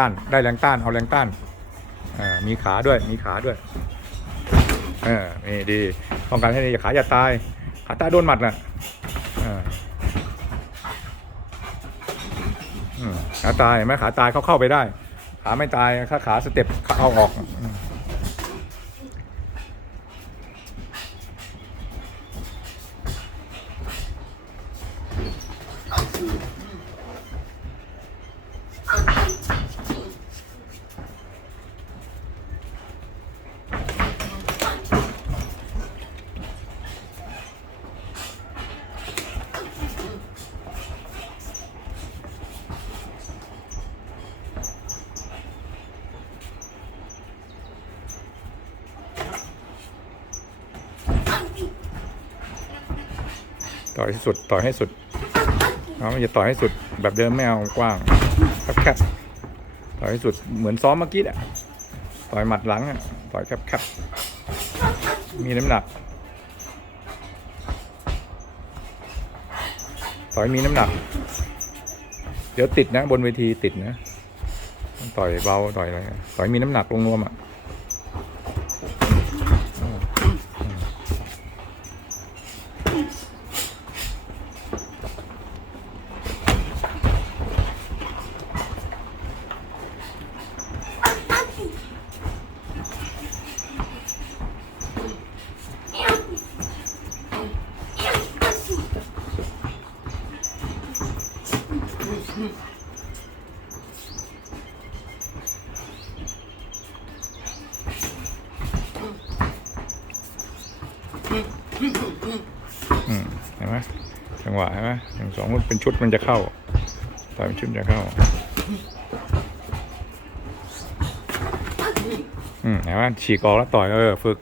ต้านได้แรงต้านเอาแรงต้านอ่ามีขาด้วยมีขาด้วยเออนี่ดีป้องกันให้ดีขาอย่าตายขาตายโดนหมัดน่ะอ่าขาตายไหมขาตายเขาเข้าไปได้ ขาไม่ตายถ้าขาสเต็ปเอาออกอ ต่อยให้สุดต่อยให้สุดเอาอย่าต่อยให้สุดแบบเดิมไม่เอากว้างแคบๆต่อยให้สุดเหมือนซ้อมเมื่อกี้แหละต่อยหมัดหลังอะต่อยแคบๆมีน้ำหนัก ต่อยมีน้ำหนัก เดี๋ยวติดนะบนเวทีติดนะ ต่อยเบาต่อยอะไรต่อยมีน้ำหนักลงนวมอะ อืมเห็นไหมจังหวะเห็นไหมอย่างสองมันเป็นชุดมันจะเข้าต่อยเป็นชุดจะเข้า อืมเห็นไหมฉีกออกแล้วต่อยเออฝึก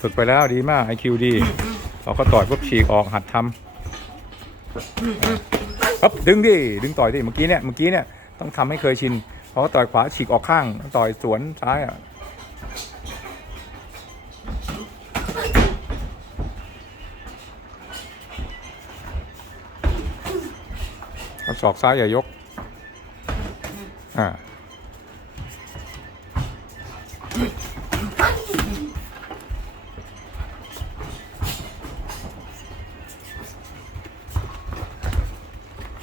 ฝึกไปแล้วดีมากไอคิวดีเราก็ต่อยปุ๊บฉีกออกหัดทำ ปั๊บดึงดิดึงต่อยดิเมื่อกี้เนี่ยเมื่อกี้เนี่ยต้องทำให้เคยชิน เพราะว่าต่อยขวาฉีกออกข้าง ต่อยสวนซ้ายอะศอกซ้ายอย่ายก อ่า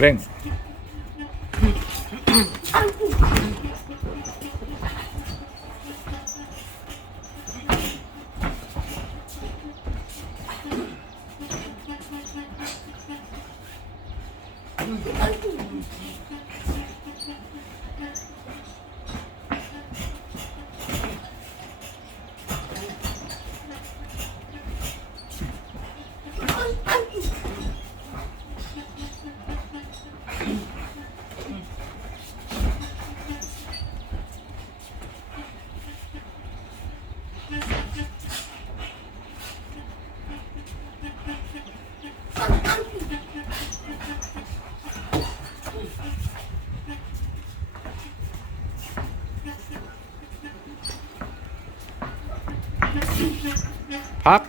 เร่ง พัก